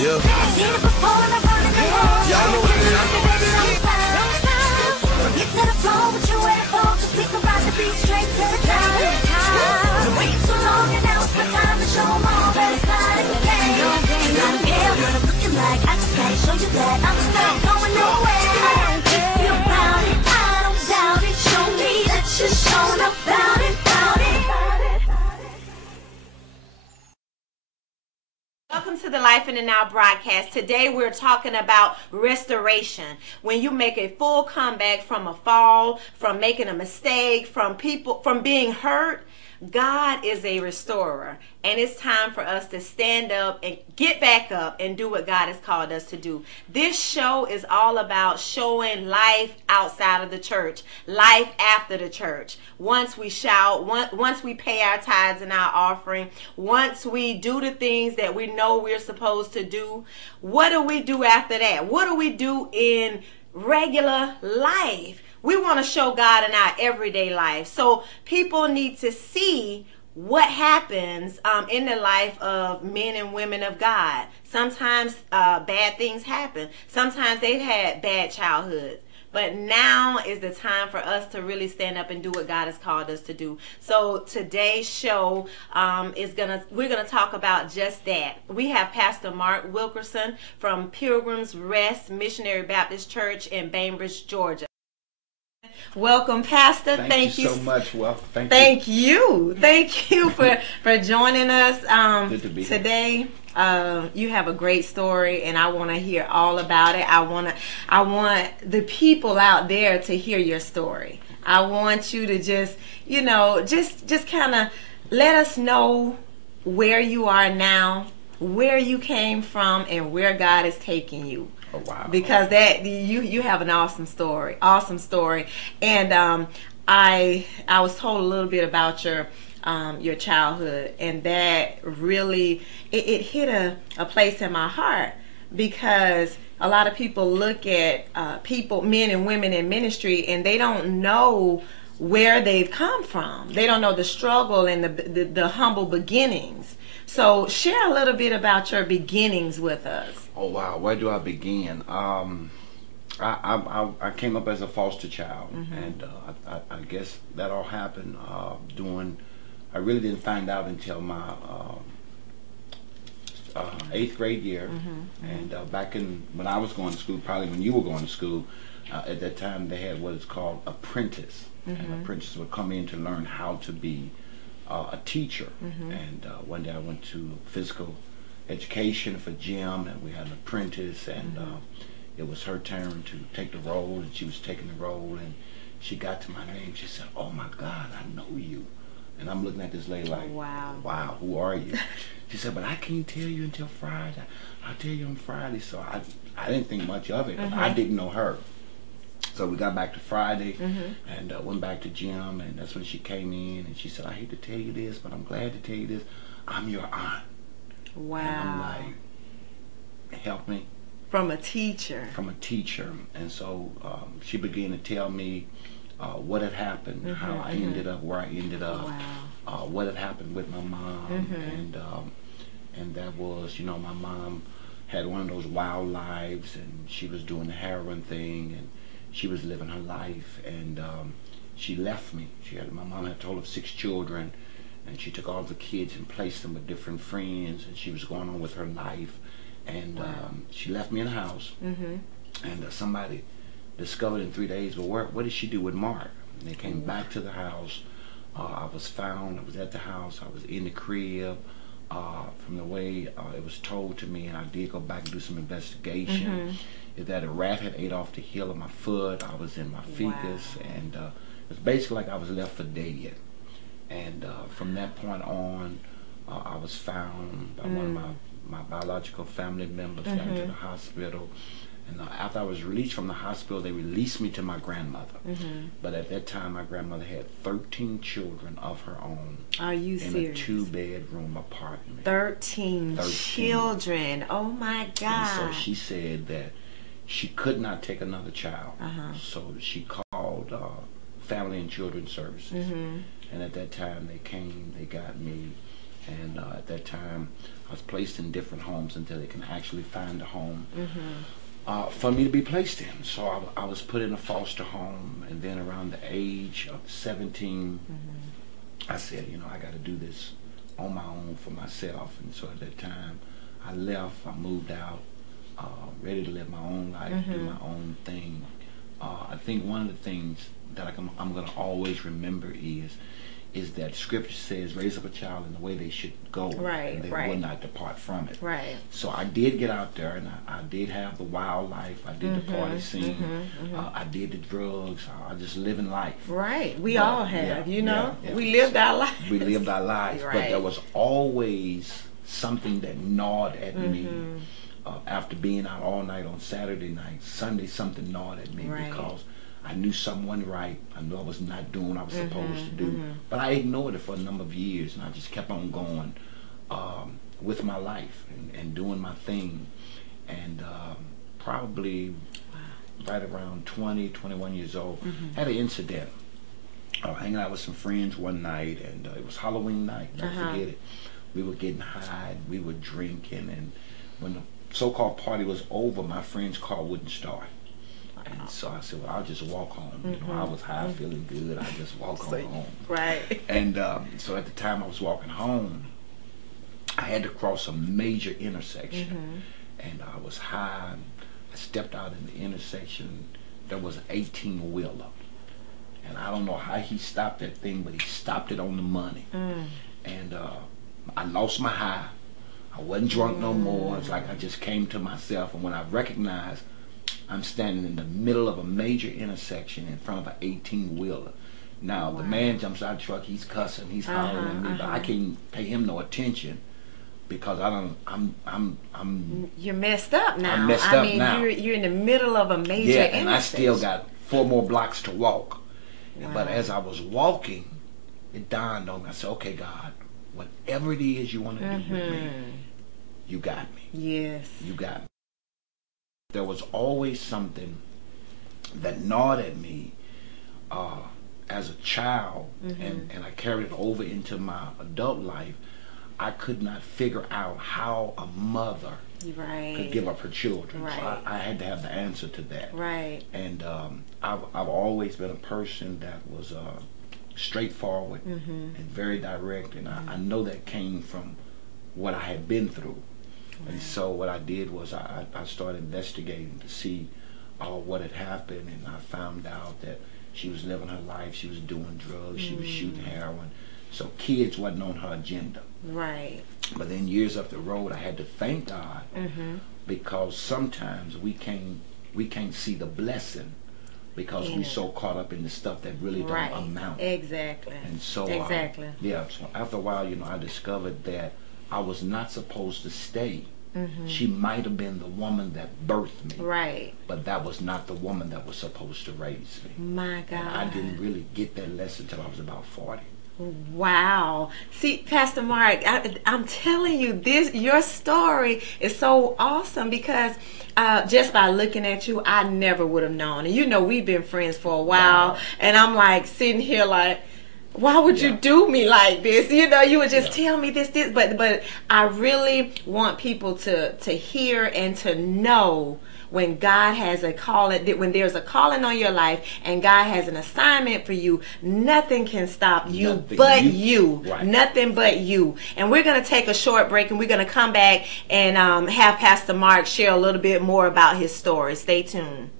Yeah. Y'all know what it is. Get to the floor, what you waiting for? Cause we can ride the beat straight to the top. Been waiting so long and now it's my time to show them all that it's not in the game. And I don't care what I'm looking like, I just gotta show you that I'm not going nowhere. Feel about it, I don't doubt it. Show me that you're showing up about it, about it. Welcome to the Life in the Now broadcast. Today we're talking about restoration. When you make a full comeback from a fall, from making a mistake, from being hurt, God is a restorer. And it's time for us to stand up and get back up and do what God has called us to do. This show is all about showing life outside of the church, life after the church. Once we shout, once we pay our tithes and our offering, once we do the things that we know we're supposed to do, what do we do after that? What do we do in regular life? We want to show God in our everyday life. So people need to see what happens in the life of men and women of God. Sometimes bad things happen. Sometimes they've had bad childhoods. But now is the time for us to really stand up and do what God has called us to do. So today's show we're gonna talk about just that. We have Pastor Mark Wilkerson from Pilgrim's Rest Missionary Baptist Church in Bainbridge, Georgia. Welcome, Pastor. Thank you so much. Well, thank you for joining us Good to be today. You have a great story, and I want to hear all about it. I want the people out there to hear your story. I want you to just kind of let us know where you are now, where you came from, and where God is taking you. Oh, wow. Because that you have an awesome story, and I was told a little bit about your childhood, and that really it hit a place in my heart, because a lot of people look at men and women in ministry, and they don't know where they've come from. They don't know the struggle and the humble beginnings. So share a little bit about your beginnings with us. Oh, wow. Where do I begin? I came up as a foster child, and I guess that all happened I really didn't find out until my 8th grade year. And back when I was going to school, probably when you were going to school, at that time they had what is called apprentice. And apprentices would come in to learn how to be a teacher. And one day I went to physical education for gym, and we had an apprentice, and it was her turn to take the role, and she was taking the role, and she got to my name. She said, "Oh my God, I know you." And I'm looking at this lady like, wow, who are you? She said, "But I can't tell you until Friday. I'll tell you on Friday." So I didn't think much of it, but I didn't know her. So we got back to Friday, and went back to gym, and that's when she came in, and she said, "I hate to tell you this, but I'm glad to tell you this. I'm your aunt." Wow. And I'm like, help me. From a teacher. From a teacher. And so she began to tell me what had happened, how I ended up where I ended up, what had happened with my mom. And that was, my mom had one of those wild lives, and she was doing the heroin thing, and she was living her life, and she left me. My mom had told of 6 children, and she took all the kids and placed them with different friends, and she was going on with her life, and she left me in the house, and somebody discovered in 3 days, well, what did she do with Mark? And they came back to the house. I was found. I was at the house. I was in the crib. From the way it was told to me, and I did go back and do some investigation, is that a rat had ate off the heel of my foot. I was in my fecus, and it's basically like I was left for dead. And from that point on, I was found by one of my biological family members, got into the hospital. And after I was released from the hospital, they released me to my grandmother. But at that time, my grandmother had 13 children of her own. Are you In serious? a 2-bedroom apartment. 13 children. Oh my God. And so she said that she could not take another child. So she called Family and Children's Services. And at that time, they came, they got me, And at that time, I was placed in different homes until they can actually find a home for me to be placed in. So I was put in a foster home, and then around the age of 17, I said, you know, I got to do this on my own for myself. And so at that time, I left. I moved out, ready to live my own life, do my own thing. I think one of the things that I'm going to always remember is that Scripture says, raise up a child in the way they should go, and they will not depart from it. Right. So I did get out there, and I did have the wild life. I did the party scene. I did the drugs. I just living life. Right. We all have, you know. We lived our lives. We lived our lives. But there was always something that gnawed at me. After being out all night on Saturday night, Sunday, something gnawed at me because I knew something wasn't right. I knew I was not doing what I was supposed to do. But I ignored it for a number of years, and I just kept on going with my life and doing my thing. And probably right around 20, 21 years old, had an incident. Hanging out with some friends one night, and it was Halloween night. Don't forget it. We were getting high, we were drinking, and when the so-called party was over, my friend's car wouldn't start. And so I said, well, I'll just walk home. You know, I was high, feeling good. I just walk on home. Right. And so at the time I was walking home, I had to cross a major intersection. And I was high. I stepped out in the intersection. There was an 18-wheeler. And I don't know how he stopped that thing, but he stopped it on the money. And I lost my high. I wasn't drunk no more. It's like I just came to myself. And when I recognized I'm standing in the middle of a major intersection in front of an 18-wheeler. Now, the man jumps out of the truck, he's cussing, he's hollering at me, but I can't pay him no attention because You're messed up now. I'm messed up now. You're in the middle of a major intersection. And I still got 4 more blocks to walk. But as I was walking, it dawned on me. I said, okay, God, whatever it is you want to do with me, you got me. Yes. You got me. There was always something that gnawed at me as a child, and I carried it over into my adult life. I could not figure out how a mother could give up her children. So I had to have the answer to that. Right. And I've always been a person that was straightforward and very direct, and I know that came from what I had been through. And so what I did was I started investigating to see what had happened, and I found out that she was living her life, she was doing drugs, she was shooting heroin. So kids wasn't on her agenda. Right. But then years up the road, I had to thank God because sometimes we can't see the blessing because we're so caught up in the stuff that really don't amount. Exactly. And so so after a while, you know, I discovered that I was not supposed to stay. She might have been the woman that birthed me. Right. But that was not the woman that was supposed to raise me. My God. And I didn't really get that lesson until I was about 40. Wow. See, Pastor Mark, I'm telling you, your story is so awesome because just by looking at you, I never would have known. And you know, we've been friends for a while, and I'm like sitting here like, why would you do me like this? You know, you would just tell me this, but I really want people to hear and to know when God has a calling, when there's a calling on your life and God has an assignment for you, nothing can stop you but you. Right. Nothing but you. And we're going to take a short break, and we're going to come back and have Pastor Mark share a little bit more about his story. Stay tuned.